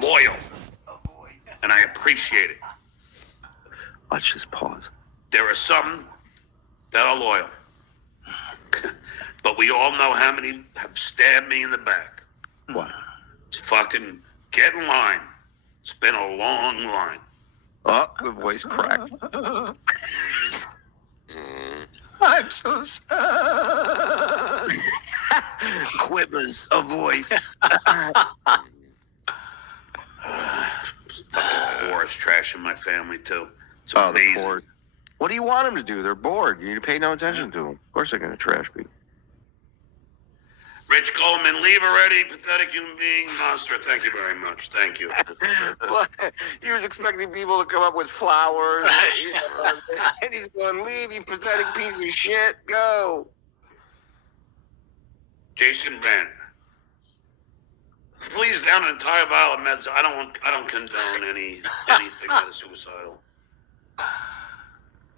loyal, and I appreciate it. Watch this pause. There are some that are loyal, but we all know how many have stabbed me in the back. What? It's fucking get in line. It's been a long line. Oh, the voice cracked. I'm so sad. Quivers a voice. Fucking whores trashing my family too. It's Oh, the amazing. poor. What do you want them to do? They're bored. You need to pay no attention to them. Of course they're going to trash people. Rich Goldman, leave already. Pathetic human being, monster. Thank you very much. Thank you. What? He was expecting people to come up with flowers. And he's going, leave, you pathetic piece of shit. Go. Jason Van. Please down an entire vial of meds. I don't condone anything that is suicidal.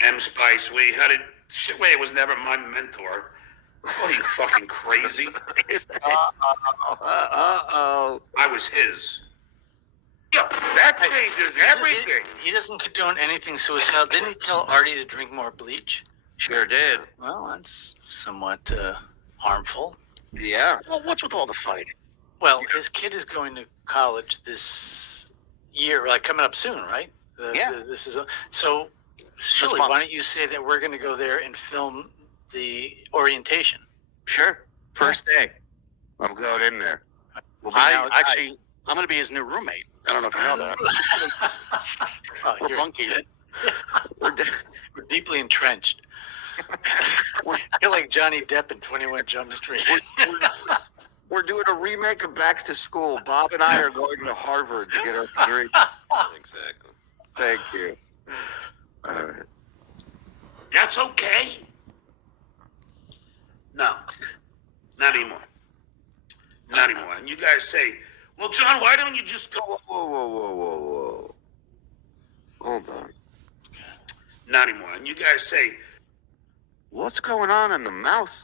M Spice, we had it. Shitway was never my mentor. What are you fucking crazy? Uh-oh. I was his. Yeah, that changes everything. He doesn't condone anything suicidal. Didn't he tell Artie to drink more bleach? Sure did. Well, that's somewhat harmful. Yeah. Well, what's with all the fighting? Well, his kid is going to college this year, like coming up soon, right? This is so. Shirley, why don't you say that we're going to go there and film the orientation? Sure. First day. I'm going in there. I'm going to be his new roommate. I don't know if you know that. We're bunkies. We're deeply entrenched. You're like Johnny Depp in 21 Jump Street. We're doing a remake of Back to School. Bob and I are going to Harvard to get our degree. Exactly. Thank you. All right. That's okay. No, not anymore. Not anymore. And you guys say, well, John, why don't you just go? Whoa. Hold on. Not anymore. And you guys say, What's going on in the mouth?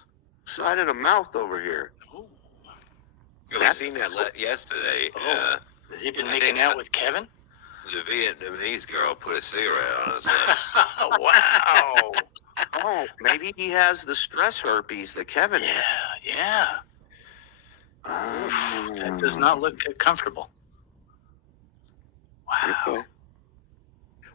Side of the mouth over here. We seen that yesterday. Has he been making out with Kevin? The Vietnamese girl put a cigarette on us. Wow. Oh, maybe he has the stress herpes that Kevin had. Yeah. That does not look comfortable. Wow. Okay.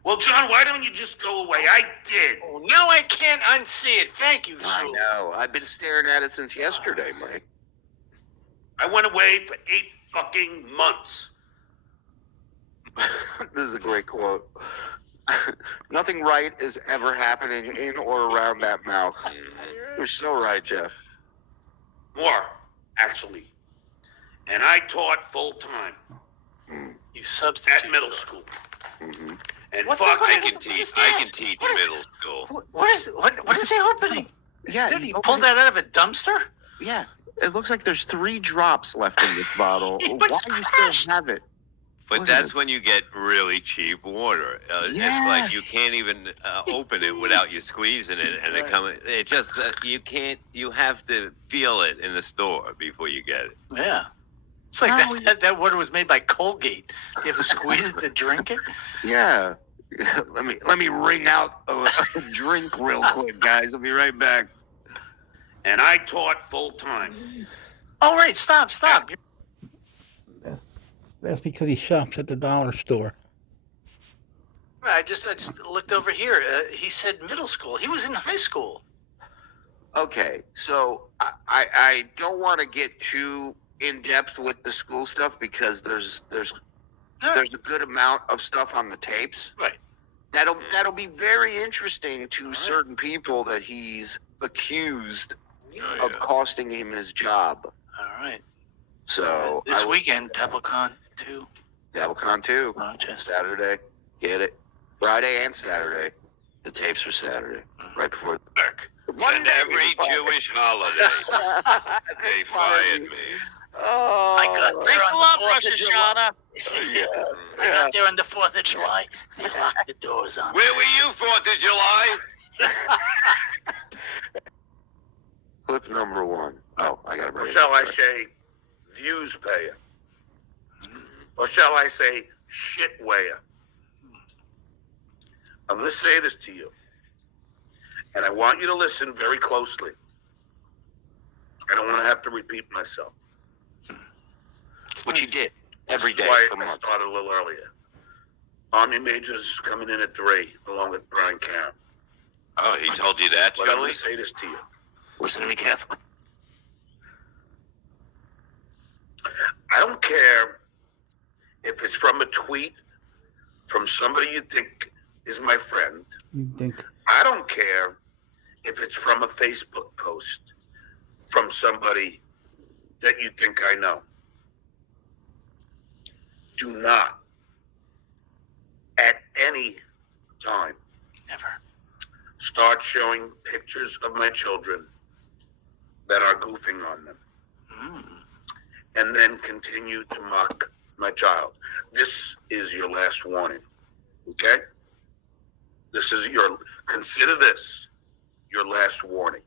well, John, why don't you just go away? I did. Oh, now I can't unsee it. Thank you, I Sue. know. I've been staring at it since yesterday, Mike. I went away for 8 fucking months. This is a great quote. Nothing right is ever happening in or around that mouth. You're so right, Jeff. More, actually. And I taught full time You substitute. at middle school. Mm-hmm. And What fuck, the- I what can is teach. that? I can teach What is- middle school. What is he opening? Yeah, Did he's he opening- pull that out of a dumpster? Yeah, it looks like there's 3 drops left in this bottle. But Why it's do you crushed. still have it? But Look at that's it. when you get really cheap water. Yeah. It's like you can't even open it without you squeezing it, and it comes. It just you can't. You have to feel it in the store before you get it. Yeah. It's like No, that water was made by Colgate. You have to squeeze it to drink it? Yeah. Let me ring out a drink real quick, guys. I'll be right back. and I taught full time. Oh, right. Stop. That's because he shops at the dollar store. I just looked over here. He said middle school. He was in high school. Okay, so I don't want to get too in depth with the school stuff because there's a good amount of stuff on the tapes. Right. That'll be very interesting to certain people that he's accused Oh, of costing him his job. All right. So This weekend, DoubleCon 2. DoubleCon 2, Rochester. Saturday, get it. Friday and Saturday. The tapes are Saturday, right before Work. And every Jewish holiday, they fired me. Oh, I got there Thanks on a lot, the 4th Rosh of July. Hashanah. I got there on the 4th of July. They locked the doors on. Where were you 4th of July? Clip number 1. Oh, I gotta bring it Shall I up. say, views payer. or shall I say, shitwear. I'm going to say this to you, and I want you to listen very closely. I don't want to have to repeat myself. Which you did every day That's for why I months. started a little earlier. Army Majors is coming in at 3, along with Brian Karen. Oh, he told you that, But I'm Joey? going to say this to you. Listen to me carefully. I don't care if it's from a tweet from somebody you think is my friend. You think? I don't care if it's from a Facebook post from somebody that you think I know. Do not, at any time, Never. start showing pictures of my children that are goofing on them. And then continue to mock my child. This is your last warning. Okay? Consider this your last warning.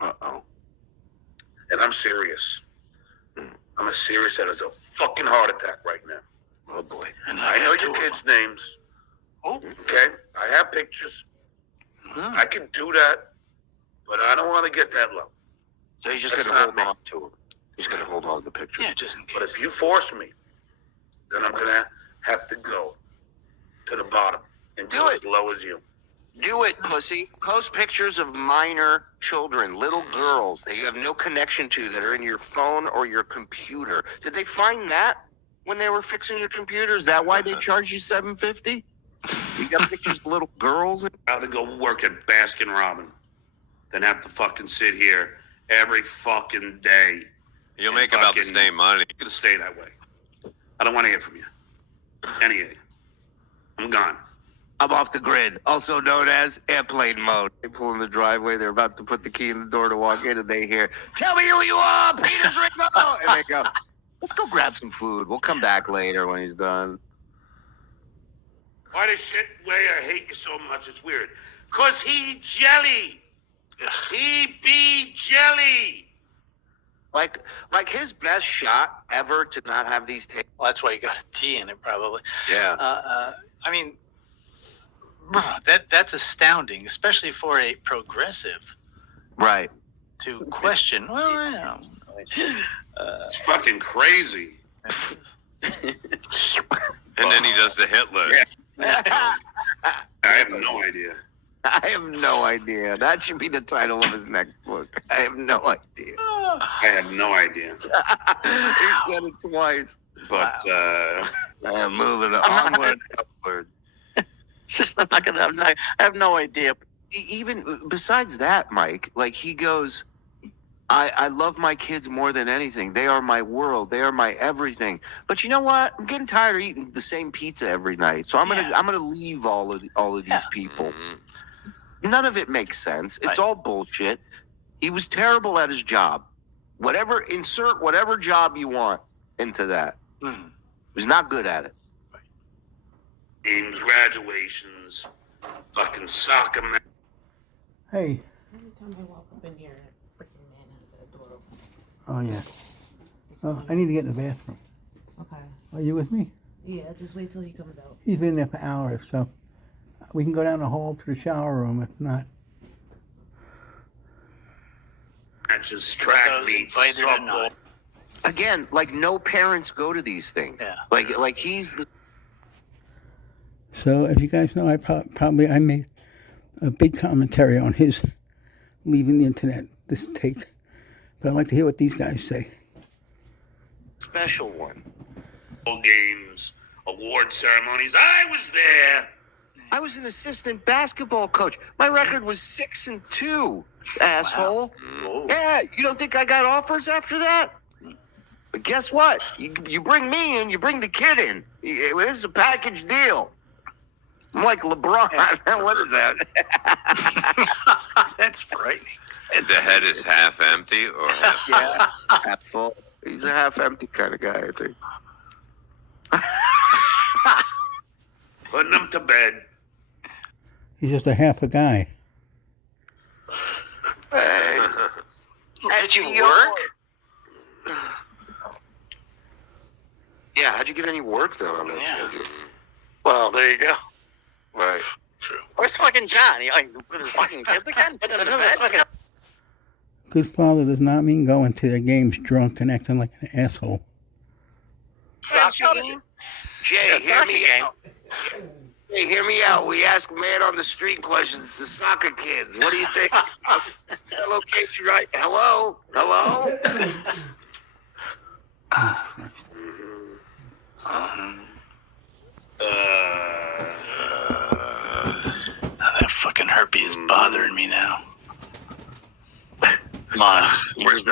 Uh-oh. And I'm serious. I'm as serious as a fucking heart attack right now. Oh, boy. And I know your kids' names. Oh. Okay? I have pictures. I can do that. But I don't want to get that low. So he's just That's going to not hold me. on to him. He's going to hold on to the picture. Yeah, just in case. But if you force me, then I'm going to have to go to the bottom and Do go it. as low as you. Do it, pussy. Post pictures of minor children, little girls that you have no connection to that are in your phone or your computer. Did they find that when they were fixing your computer? Is that why they charged you $750? You got pictures of little girls? I'd rather go work at Baskin Robbins than have to fucking sit here every fucking day. You'll and make about the fucking- same money. It's gonna stay that way. I don't want to hear from you. Any of you. I'm gone. I'm off the grid, also known as airplane mode. They pull in the driveway. They're about to put the key in the door to walk in, and they hear, "Tell me who you are, Peter's Ringo!" And they go, "Let's go grab some food. We'll come back later when he's done." Why does shit way I hate you so much? It's weird. Cause he jelly. He be jelly. Like his best shot ever to not have these tapes. Well, that's why you got a T in it, probably. Yeah. I mean, that's astounding, especially for a progressive Right. to question. Well, I don't know. It's fucking crazy. And then he does the Hitler. Yeah. I have no idea. I have no idea. That should be the title of his next book. I have no idea. I have no idea. He said it twice. But I'm moving onward, upward. Just I have no idea. Even besides that, Mike, like he goes, I love my kids more than anything. They are my world. They are my everything. But you know what? I'm getting tired of eating the same pizza every night. So I'm gonna leave all of these people. Mhm. None of it makes sense. It's Right. all bullshit. He was terrible at his job. Insert whatever job you want into that. He was not good at it. games, graduations, fucking soccer match. Hey. Every time I walk up in here, a freaking man has that door open. Oh, yeah. Oh, I need to get in the bathroom. Okay. Are you with me? Yeah, just wait till he comes out. He's been there for hours, so we can go down the hall to the shower room if not. Matches, track Those meets, invited or softball. not. Again, like no parents go to these things. Yeah. Like he's the So, as you guys know, I made a big commentary on his leaving the internet, this tape. But I'd like to hear what these guys say. special one. Games, award ceremonies. I was there. I was an assistant basketball coach. My record was 6-2, asshole. Whoa. Yeah, you don't think I got offers after that? But guess what? You bring me in, you bring the kid in. This is a package deal. I'm like LeBron. What is that? That's frightening. The head is half empty or half Yeah, half full. He's a half empty kind of guy, I think. Putting them to bed. He's just a half a guy. Hey. Did you work? Yeah, how'd you get any work done on that Yeah. schedule? Well, there you go. Right. True. Where's fucking John? He's with his fucking kids again? Put him in bed? Good father does not mean going to their games drunk and acting like an asshole. Soccer game? Jay, Yeah, hear soccer me game. out. Hey, hear me out. We ask man on the street questions to soccer kids. What do you think? Location, right? Hello? Hello? That fucking herpes is bothering me now. Come on. Where's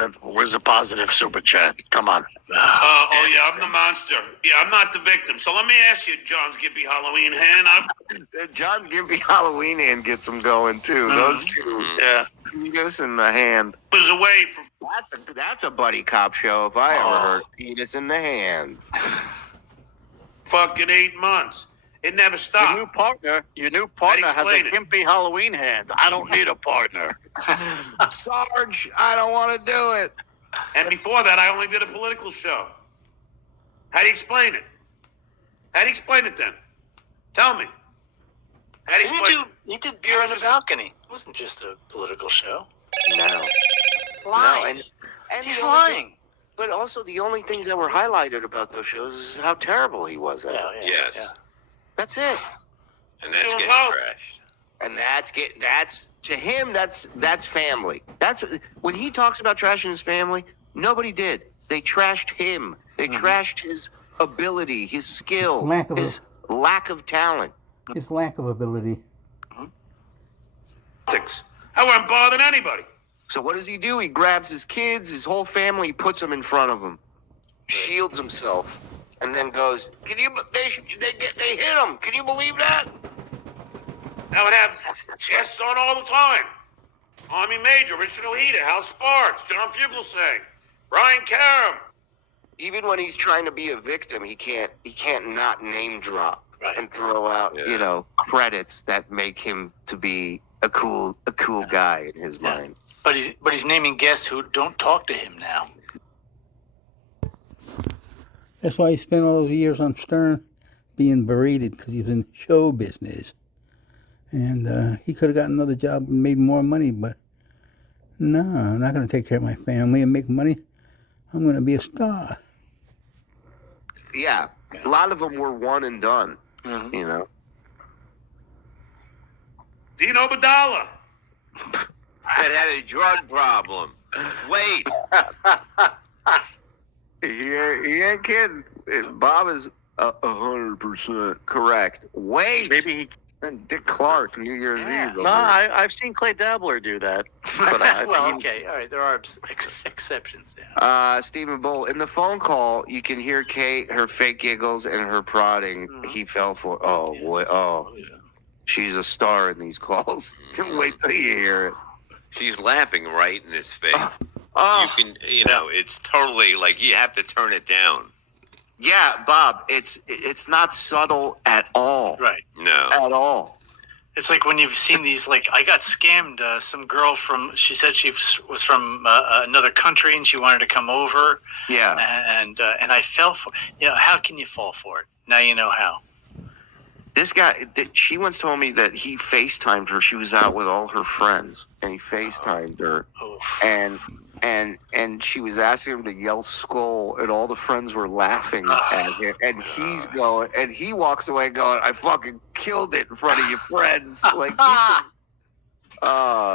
the positive super chat? Come on. Oh yeah, I'm the monster. Yeah, I'm not the victim. So let me ask you, John's Gimpy Halloween hand. John's Gimpy Halloween hand gets him going, too. Those two. Yeah. Penis in the hand. Was away from That's a buddy cop show if I ever heard. Penis in the hand. fucking 8 months. It never stopped. Your new partner has a explain it. gimpy Halloween hand. I don't need a partner. Sarge, I don't want to do it. And before that, I only did a political show. How do you explain it? How do you explain it then? Tell me. How do you explain it? You did Beer on the Balcony. It wasn't just a political show. No. Lies. And He's the only lying. thing- but also, the only things that were highlighted about those shows is how terrible he was at it. Yeah, Yes. yeah. That's it. And that's Doing getting well. trashed. And that's to him, that's family. That's when he talks about trashing his family, nobody did. They trashed him. They trashed his ability, his skill, his lack of talent. His lack of ability. I wasn't bothering anybody. So what does he do? He grabs his kids, his whole family, he puts them in front of him, shields himself, and then goes, "Can you? They hit him. Can you believe that?" I would have guests on all the time. Army Major, Richard Ojeda, Hal Sparks, John Fugelsang, Brian Karam. Even when he's trying to be a victim, he can't not name drop and throw out, credits that make him to be a cool guy in his mind. But he's naming guests who don't talk to him now. That's why he spent all those years on Stern being berated because he was in show business. And he could have gotten another job and made more money, but no, I'm not going to take care of my family and make money. I'm going to be a star. Yeah, a lot of them were one and done, you know. Dino Badala. That had a drug problem. Wait. He ain't kidding. Bob is 100% correct. Wait. Maybe he. And Dick Clark, New Year's Eve. No, I've seen Clay Dabbler do that. But I Well, think okay, all right. There are exceptions. Yeah. Stephen Bull, in the phone call, you can hear Kate, her fake giggles and her prodding. He fell for. Oh boy! Oh, she's a star in these calls. Wait till you hear it. She's laughing right in his face. Oh, You can, it's totally like you have to turn it down. yeah, Bob. It's not subtle at all. Right. No. At all. It's like when you've seen these, like, I got scammed. Some girl she said she was from another country and she wanted to come over. Yeah. And I fell for, how can you fall for it? Now you know how. This guy, she once told me that he FaceTimed her. She was out with all her friends, and he FaceTimed her, and she was asking him to yell "skull," and all the friends were laughing at him, and he's going, and he walks away going, "I fucking killed it in front of your friends." Like,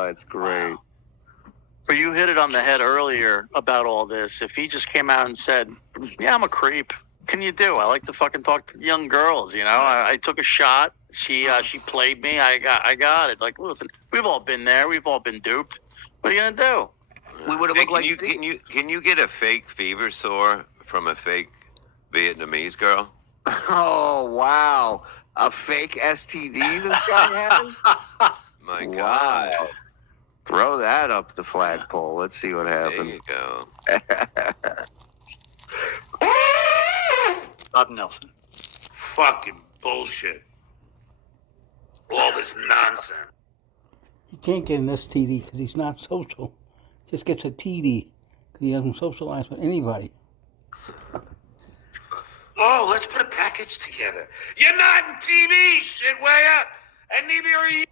it's great. But you hit it on the head earlier about all this. If he just came out and said, "Yeah, I'm a creep," can you do? I like to fucking talk to young girls. I took a shot. She played me. I got it. Like, listen, we've all been there. We've all been duped. What are you gonna do? We would have Hey, looked like can you get a fake fever sore from a fake Vietnamese girl? Oh wow, a fake STD this guy has. My God. Wow. Throw that up the flagpole. Let's see what There happens. you go. Bob Nelson. Fucking bullshit. All this nonsense. He can't get an STD because he's not social. Just gets a TD because he doesn't socialize with anybody. Oh, Oh, let's put a package together. You're not in TV, shitwaya, and neither are you.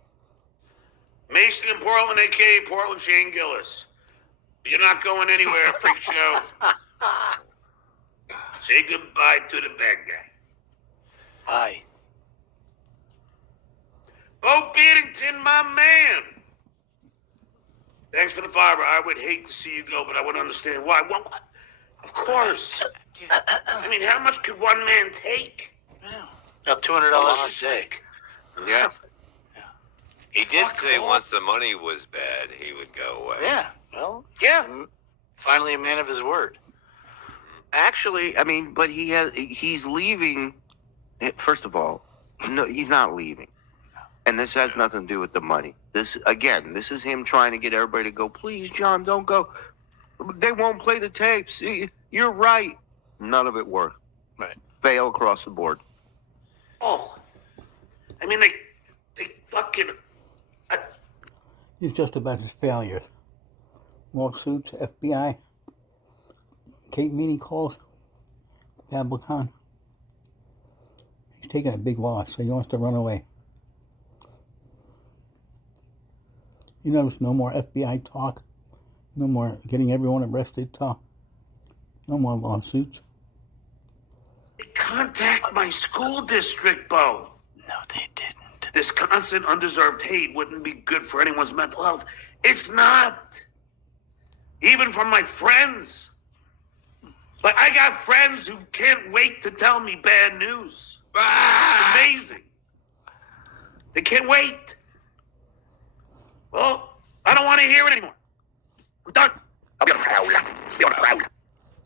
Mason in Portland, a.k.a. Portland Shane Gillis. You're not going anywhere, freak show. Say goodbye to the bad guy. Bye. Bo Beddington, my man. Thanks for the $5. I would hate to see you go, but I would understand why. Well, of course. I mean, how much could one man take? Yeah. About $200 a day. Yeah. He did Fuck say off. once the money was bad, he would go away. Yeah. Well, Yeah. finally a man of his word. Actually, I mean, but he's leaving. First of all, no, he's not leaving. And this has nothing to do with the money. This is him trying to get everybody to go, please, John, don't go. They won't play the tapes. You're right. None of it worked. Right. Fail across the board. Oh. I mean, they fucking... He's just about his failures. Lawsuits, FBI, Kate Meany calls, Babylon. He's taking a big loss, so he wants to run away. You notice no more FBI talk, no more getting everyone arrested talk, no more lawsuits. Contact my school district, Bo. No, they didn't. This constant undeserved hate wouldn't be good for anyone's mental health. It's not. Even from my friends. Like, I got friends who can't wait to tell me bad news. It's amazing. They can't wait. Well, I don't want to hear it anymore. I'm done. I'll be on a proud. Be on a proud.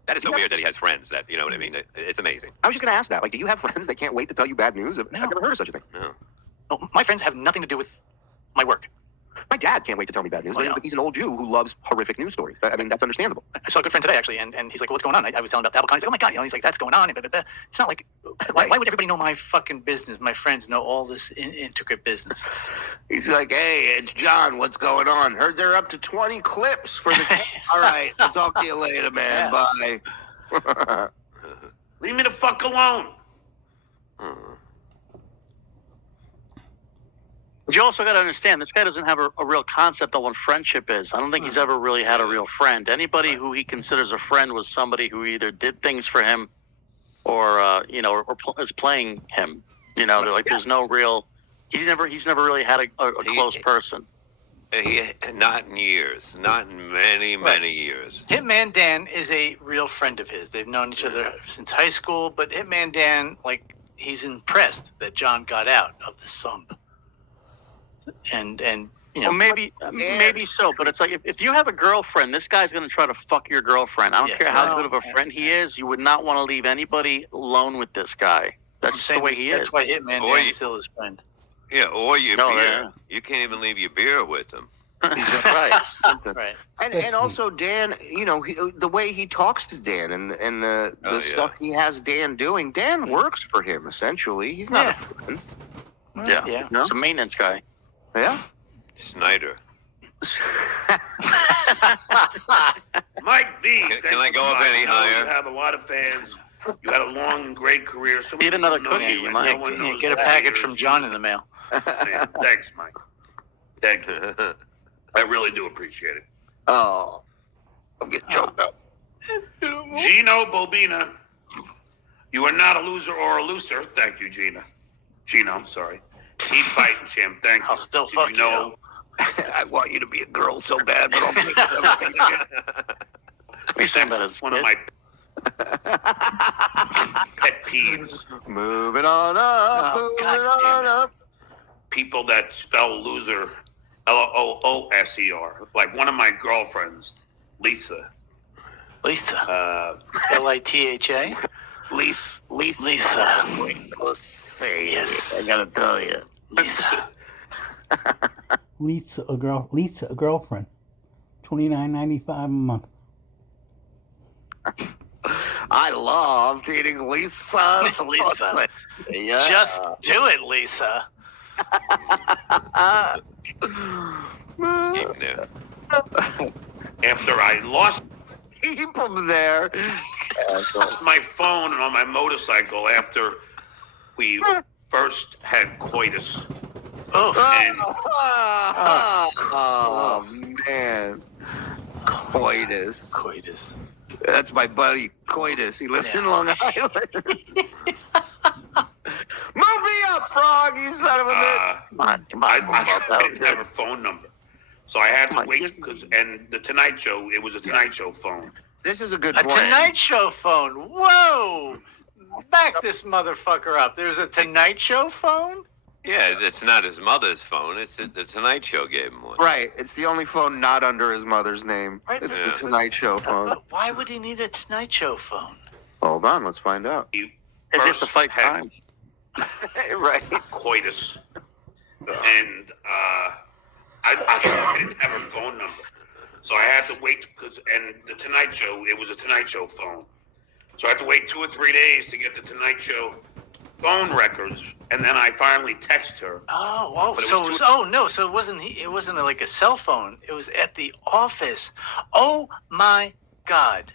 That is so weird that he has friends that, you know what I mean? It's amazing. I was just going to ask that. Like, do you have friends that can't wait to tell you bad news? I've never heard of such a thing. No. No, my friends have nothing to do with my work. My dad can't wait to tell me bad news. Oh, yeah. But he's an old Jew who loves horrific news stories. I mean, that's understandable. I saw a good friend today, actually, and he's like, well, what's going on? I was telling him about the He's like, oh, my God. He's like, that's going on. And blah, blah, blah. It's not like, why would everybody know my fucking business? My friends know all this intricate business. He's like, hey, it's John. What's going on? Heard they're up to 20 clips for the tape. All right. I'll talk to you later, man. Yeah. Bye. Leave me the fuck alone. But you also got to understand, this guy doesn't have a real concept of what friendship is. I don't think he's ever really had a real friend. Anybody who he considers a friend was somebody who either did things for him or is playing him. Like there's no real. He's never really had a close person. Not in years. Not in many years. Hitman Dan is a real friend of his. They've known each other since high school, but Hitman Dan, like, he's impressed that John got out of the sump. And Well, maybe so, but it's like if you have a girlfriend, this guy's going to try to fuck your girlfriend. I don't care how good of a friend he is. You would not want to leave anybody alone with this guy. That's just the way he is. That's why Hitman Dan is still his friend. Yeah, or your No, beer. yeah. You can't even leave your beer with him. Right. Right. And also Dan, the way he talks to Dan and the stuff he has Dan doing, Dan works for him essentially. He's not a friend. Yeah. No? He's a maintenance guy. Yeah. Snyder. Mike V. Can I go up any higher? You have a lot of fans. You had a long and great career. So Eat another cookie, you might. Get a package from John in the mail. Man, thanks, Mike. Thank you. I really do appreciate it. Oh. I'm getting choked up. Gino Bobina, you are not a loser or a loser. Thank you, Gino, I'm sorry. Keep fighting, champ. Thank you. I'll still Did fuck you know? I want you to be a girl so bad, but I'll take everything you get. What are you saying about his One of kid? my pet peeves. Moving on up, Oh, moving God damn on it. up. People that spell loser, Looser. Like one of my girlfriends, Lisa. Litha. Litha. Lisa. Lisa. Pussy. Yes. I gotta tell you. Lisa. Lisa, a girlfriend, $29.95 a month. I love dating Lisa's Lisa. pussy. Yeah. Just do it, Lisa. Keep him there. After I lost, Keep him there. my phone and on my motorcycle after we first had coitus. Oh, And Oh, man. Coitus. coitus. That's my buddy, Coitus. He lives in Long Island. Move me up, Frog, you son of a bitch. Come on, I didn't have her phone number. So I had to wait because, and the Tonight Show, it was a Tonight Show phone. This is a good A point. Tonight Show phone. Whoa! Back this motherfucker up. There's a Tonight Show phone? Yeah, it's not his mother's phone. It's the Tonight Show gave him one. Right. It's the only phone not under his mother's name. Right, It's yeah. the Tonight Show phone. But why would he need a Tonight Show phone? Hold on, let's find out. He Because he has to first fight had crime. Right. coitus. And I didn't have her phone number. So I had to wait because, and the Tonight Show, it was a Tonight Show phone. So I had to wait 2 or 3 days to get the Tonight Show phone records, and then I finally text her. Oh, But it so was it was, too- oh no, so it wasn't like a cell phone. It was at the office. Oh my God.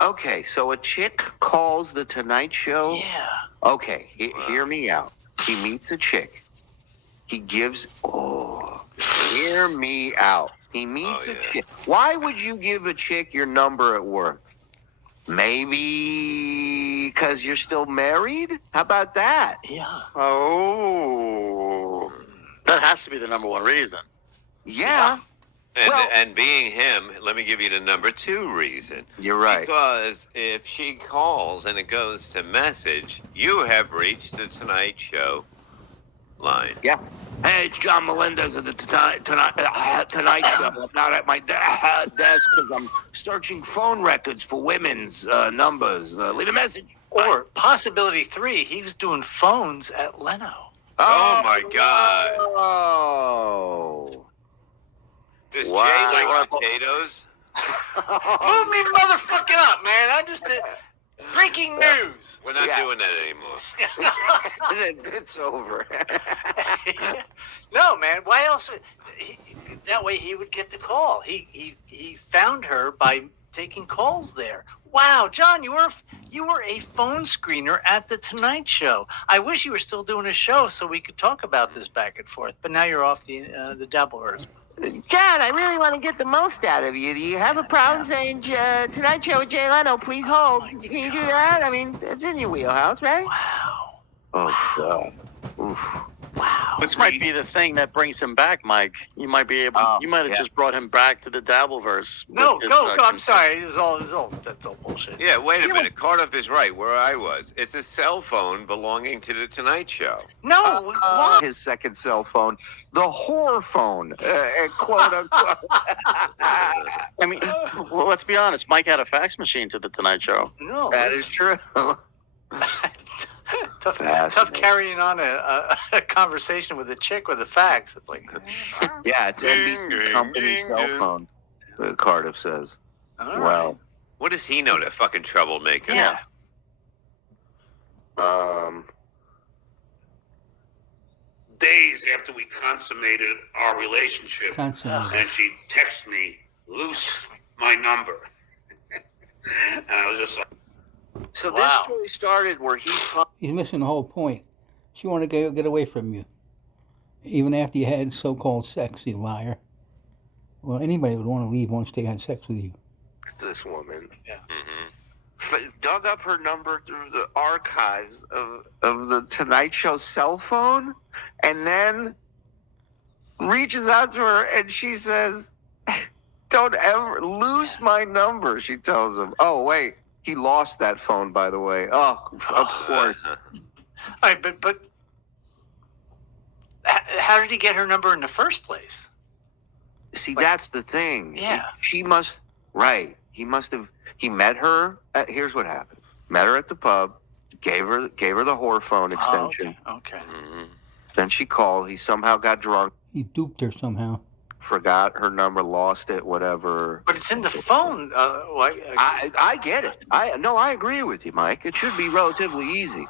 Okay, so a chick calls the Tonight Show. Yeah. Okay, hear me out. He meets a chick. He gives. Oh, hear me out. He meets Oh, a yeah. chick. Why would you give a chick your number at work? Maybe because you're still married? How about that? Yeah. Oh, that has to be the number one reason. Yeah, Well- And being him, let me give you the number 2 reason. you're right. Because if she calls and it goes to message, you have reached the Tonight Show line. Yeah. Hey, it's John Melendez of the Tonight Show. I'm not at my desk because I'm searching phone records for women's numbers. Leave a message. Or possibility 3, he was doing phones at Leno. Oh, my God. Oh. Does Wow. Jay like potatoes? Move me motherfucking up, man. I just did breaking news. We're not Yeah. doing that anymore. It's over. No, man. Why else? That way he would get the call. He found her by taking calls there. Wow, John, you were a phone screener at the Tonight Show. I wish you were still doing a show so we could talk about this back and forth. But now you're off the Dabbleverse. John, I really want to get the most out of you. Do you have a problem saying Tonight Show with Jay Leno? Please hold. Can you do that? I mean, it's in your wheelhouse, right? Wow. Oh, God. Oof. Wow. This might be the thing that brings him back, Mike. You might be able. Oh, you might have yeah. just brought him back to the Dabbleverse. No, with this, go. I'm confession. sorry. It was all that's all bullshit. Yeah, wait a minute. Cardiff is right where I was. It's a cell phone belonging to the Tonight Show. No, why? His second cell phone, the whore phone, quote unquote. I mean, well, let's be honest. Mike had a fax machine to the Tonight Show. No, That listen. is true. tough Fascinating. carrying on a conversation with a chick with a fax. It's like, Yeah, it's NBC Ding, company ding, cell ding. phone. Cardiff says. all right. Well, What does he know, that fucking troublemaker? Yeah. Days after we consummated our relationship, Constantly. and she texted me, "Loose my number," and I was just like, so this Wow. story started where he He's missing the whole point. She wanted to get away from you. Even after you had so-called sex, you liar. Well, anybody would want to leave once they had sex with you. this woman Mm-hmm. dug up her number through the archives of the Tonight Show cell phone, and then reaches out to her and she says, "Don't ever lose my number," she tells him. Oh, wait. He lost that phone, by the way. Oh, of course. All right, but how did he get her number in the first place? See, that's the thing. Yeah. She must, right. He must have, he met her. Here's what happened. Met her at the pub, gave her the whore phone extension. Oh, okay. Mm-hmm. Then she called. He somehow got drunk, He duped her somehow. forgot her number, lost it, whatever. But it's in the phone. I get it. I agree with you, Mike. It should be relatively easy.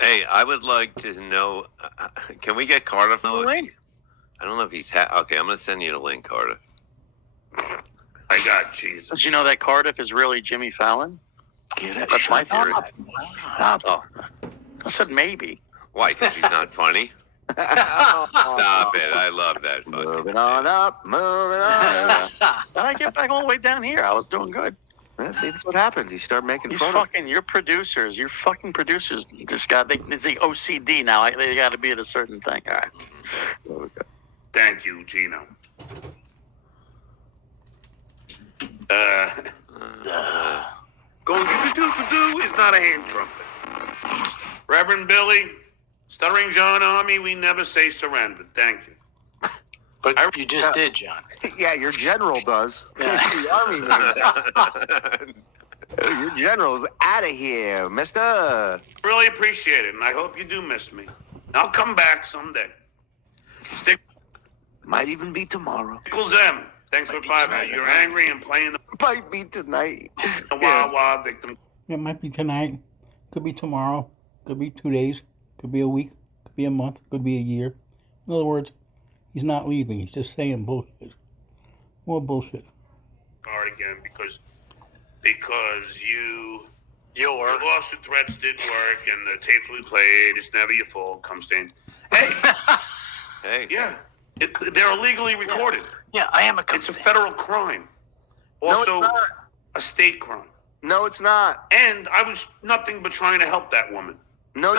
Hey, I would like to know, can we get Cardiff? The link. I don't know if he's okay. I'm going to send you the link, Cardiff. "I got Jesus." Did you know that Cardiff is really Jimmy Fallon? Get it? That's my theory. Shut up. Oh, I said maybe. Why? Because he's not funny. Stop it! I love that fucking. Moving on up, moving on. Then I get back all the way down here. I was doing good. Yeah, see, that's what happens. You start making These fun fucking, your fucking producers just got, it's the OCD now. They got to be at a certain thing. All right. Thank you, Gino. Going do is not a hand trumpet. Reverend Billy, Stuttering John Army, we never say surrender. Thank you. But you just did, John. of. Yeah, your general does. Yeah. The army man. Your general's out of here, mister. Really appreciate it, and I hope you do miss me. I'll come back someday. Might even be tomorrow. Stickles M. Thanks for 5 minutes. You're angry and playing Might be tonight. the Wild Wild victim. It might be tonight, could be tomorrow, could be 2 days, could be a week, could be a month, could be a year. In other words, he's not leaving. He's just saying bullshit. More bullshit. Hard again because your lawsuit threats did work and the tapes we played. It's never your fault. Come stand. Hey, Hey. yeah, they're illegally recorded. Yeah, I am a It's a federal crime. No, it's Also, not. a state crime. No, it's not. And I was nothing but trying to help that woman. No, you.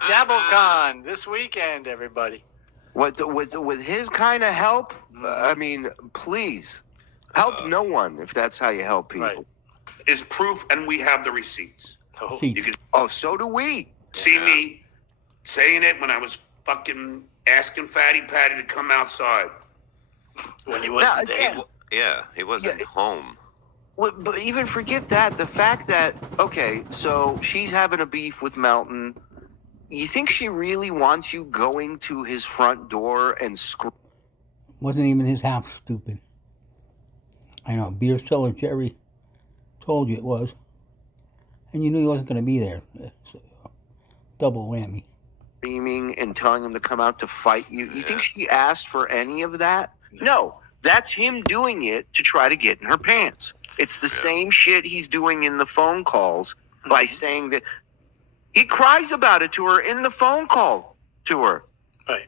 DabbleCon this weekend, everybody. With his kind of help, I mean, please help no one if that's how you help people. Right. Is proof, and we have the receipts. Oh, See, You can Oh, so do we. see me saying it when I was fucking asking Fatty Patty to come outside. when he Now, wasn't there. again, Yeah, he wasn't home. but even forget that. The fact that, okay, so she's having a beef with Melton. You think she really wants you going to his front door and wasn't even his house, stupid. I know, beer seller Jerry told you it was. And you knew he wasn't going to be there. So, double whammy. screaming and telling him to come out to fight you? You think she asked for any of that? No. That's him doing it to try to get in her pants. It's the same shit he's doing in the phone calls by saying that he cries about it to her in the phone call to her. Right.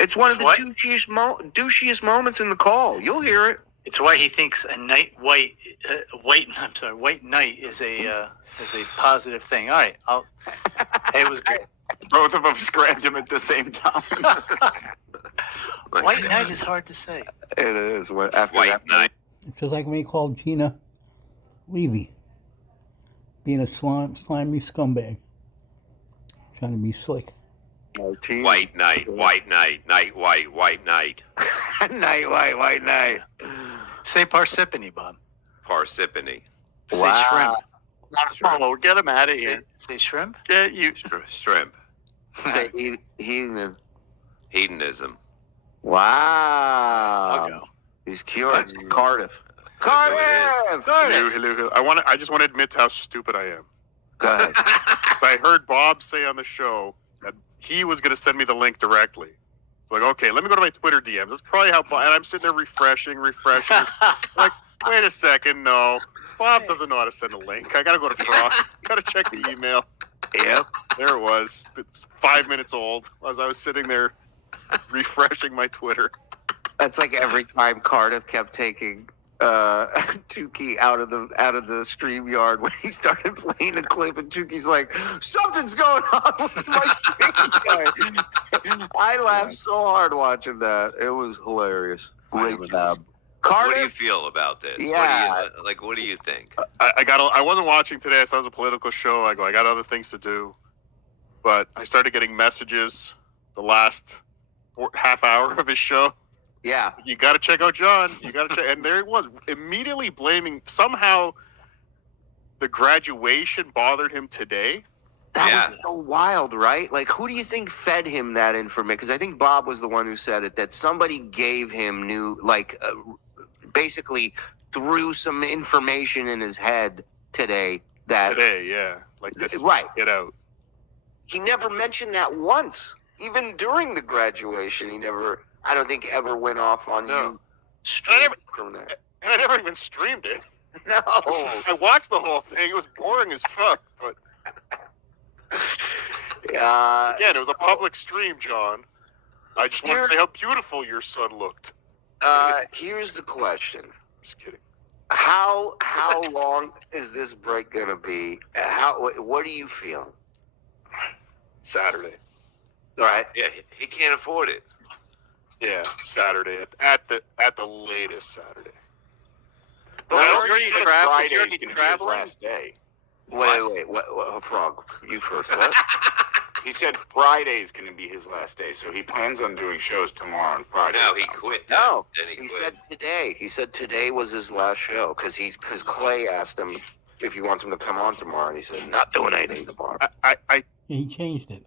It's one of the What? douchiest moments in the call. You'll hear it. It's why he thinks a white knight is a positive thing. All right, it was great. Both of them grabbed him at the same time. White knight is hard to say. It is. After White that, Knight. It's just like when he called Gina Levy, being a slimy scumbag, trying to be slick. White Knight. White Knight. Night White. White Knight. night, white night. Say parsippany, Bob. Parsippany. Say shrimp. Oh, get him out of here. Say shrimp. Yeah, you. Shrimp. Say heathen. Hedonism. Wow. I'll go. He's cured. That's- Cardiff. Cardiff! Hello. I just want to admit how stupid I am. Go ahead. So I heard Bob say on the show that he was going to send me the link directly. So like, okay, let me go to my Twitter DMs. That's probably how Bob, and I'm sitting there refreshing. Like, wait a second, no. Bob doesn't know how to send a link. I got to go to Frog. Got to check the email. Yep. There it was. It's 5 minutes old as I was sitting there refreshing my Twitter. That's like every time Cardiff kept taking Tukey out of the StreamYard when he started playing a clip, and Tukey's like, "Something's going on with my StreamYard." I laughed so hard watching that. It was hilarious. Great job, What do you Cardiff. feel about this? Yeah. What do you think? I wasn't watching today. I saw it was a political show. I got other things to do. But I started getting messages the last half hour of his show. Yeah. You got to check out John. You got to check. And there he was, immediately blaming somehow the graduation bothered him today. That was so wild, right? Like, who do you think fed him that information? Because I think Bob was the one who said it, that somebody gave him basically threw some information in his head today that Today, yeah. Like this. Right. Get out. he never mentioned that once. Even during the graduation, he never, I don't think, ever went off on No. you straight from that. And I never even streamed it. No. I watched the whole thing. It was boring as fuck. But again, it was a public stream, John. I just want to say how beautiful your son looked. Here's the question. Just kidding. How long is this break gonna be? What are you feeling? Saturday. All right. Yeah, he can't afford it. Yeah, Saturday at the latest Saturday. Well, He's already said traveling. Friday's He's already gonna be his traveling. last day. Wait. What? Frog, you first. What? He said Friday's going to be his last day, so he plans on doing shows tomorrow and Friday. No, it he sounds quit. No, Then he quit. said today. He said today was his last show because Clay asked him if he wants him to come on tomorrow, and he said not doing anything tomorrow. I He changed it.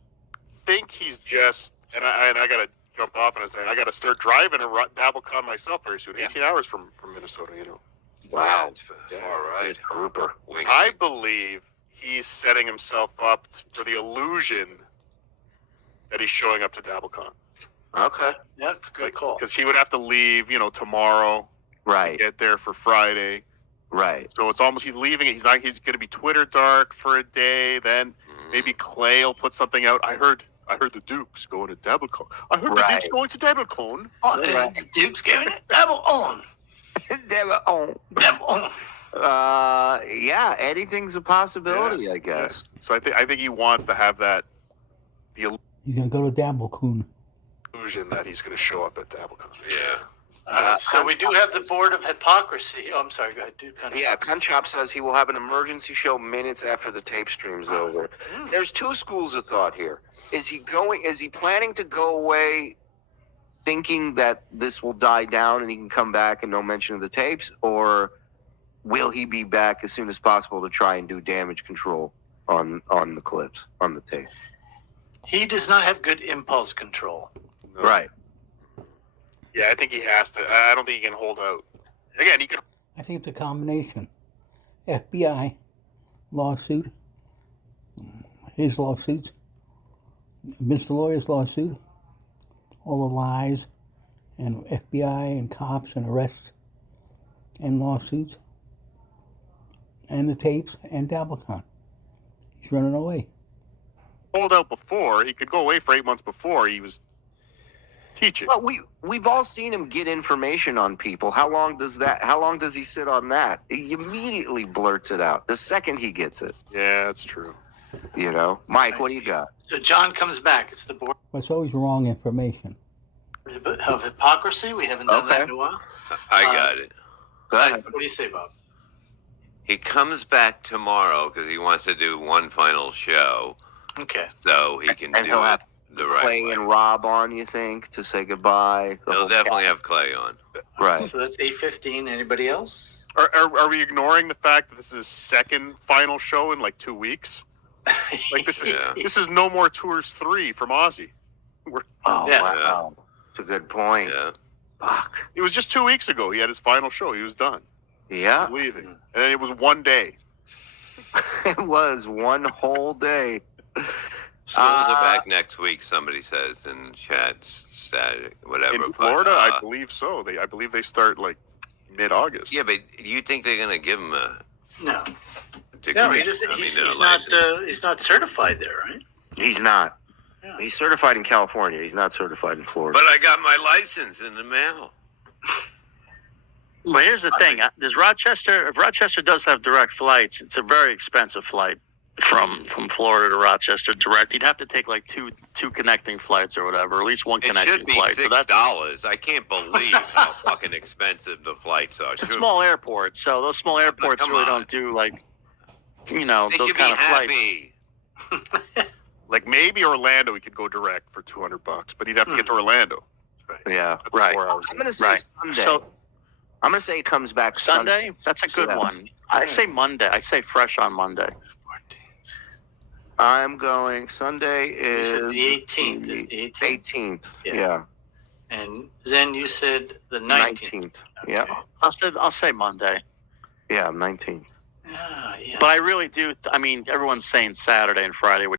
think he's just, and I gotta jump off and say I gotta start driving a DabbleCon myself very soon. 18 hours from Minnesota, you know. Wow. Yeah, far right. Good grouper. Wink. I believe he's setting himself up for the illusion that he's showing up to DabbleCon. Okay. Yeah, it's a good call. Because he would have to leave, tomorrow, Right. get there for Friday. Right. So it's almost he's leaving it. He's going to be Twitter dark for a day. Then maybe Clay will put something out. I heard the Duke's going to DabbleCon. I heard the Right. Duke's going to DabbleCon. Oh, Right. the Duke's giving it double on. Double on. Yeah. Anything's a possibility, I guess. So I think he wants to have that He's gonna go to Dabblecoon. illusion that he's going to show up at DabbleCon. Yeah. So we do have the board of hypocrisy. Oh, I'm sorry. Go ahead, Duke. Yeah, Conchop says he will have an emergency show minutes after the tape stream's over. There's two schools of thought here. Is he planning to go away thinking that this will die down and he can come back and no mention of the tapes? Or will he be back as soon as possible to try and do damage control on the clips, on the tape? He does not have good impulse control. No. Right. Yeah, I think he has to. I don't think he can hold out. Again, he could. I think it's a combination. FBI lawsuit, his lawsuits, Mr. Lawyer's lawsuit, all the lies, and FBI and cops and arrests and lawsuits, and the tapes and Dabblecon. He's running away. Hold out before. He could go away for 8 months before he was teaching. Well, we've all seen him get information on people. How long does he sit on that? He immediately blurts it out the second he gets it. Yeah, that's true. Mike, what do you got? So John comes back. It's the board But it's always wrong information. of hypocrisy. We haven't done that in a while. I got it. Go ahead. What do you say, Bob? He comes back tomorrow because he wants to do one final show, Okay. so he can And do he'll it have the Clay right way. and Rob on, you think, to say goodbye? The He'll whole definitely cast? have Clay on. Right. So that's 8:15. Anybody else? Are we ignoring the fact that this is his second final show in like 2 weeks? Like this is Yeah. this is No More Tours 3 from Ozzy. Oh, Yeah. wow. It's a good point. Yeah. Fuck. It was just 2 weeks ago. He had his final show. He was done. He Yeah. was leaving, and then it was one day. It was one whole day. Schools are back next week. Somebody says in chat, Saturday, whatever. In but, Florida, I believe so. I believe they start like mid-August. Yeah, but you think they're gonna give him a No. degree? No, a he's not certified there, right? He's not. Yeah. He's certified in California. He's not certified in Florida. But I got my license in the mail. Well, here's the thing: if Rochester does have direct flights, it's a very expensive flight from Florida to Rochester direct. You'd have to take like two connecting flights or whatever, or at least one It connecting should be flight. So that's $6. I can't believe how fucking expensive the flights are. it's a too. small airport, so those small airports come really on. don't do like They those should kind be of flights. happy. Like maybe Orlando, he could go direct for $200, but he'd have to get to Orlando. yeah. That's Right. 4 hours. I'm going to say Right. Sunday. So I'm going to say it comes back Sunday, that's a good Yeah. one. I say Monday. I say fresh on Monday. I'm going Sunday You said is the 18th. Is the 18th? 18th. Yeah. Yeah. And Zen, you said the 19th. 19th. Yeah. I'll say Monday. Yeah, 19th. Yeah. But I really do. I mean, everyone's saying Saturday and Friday, which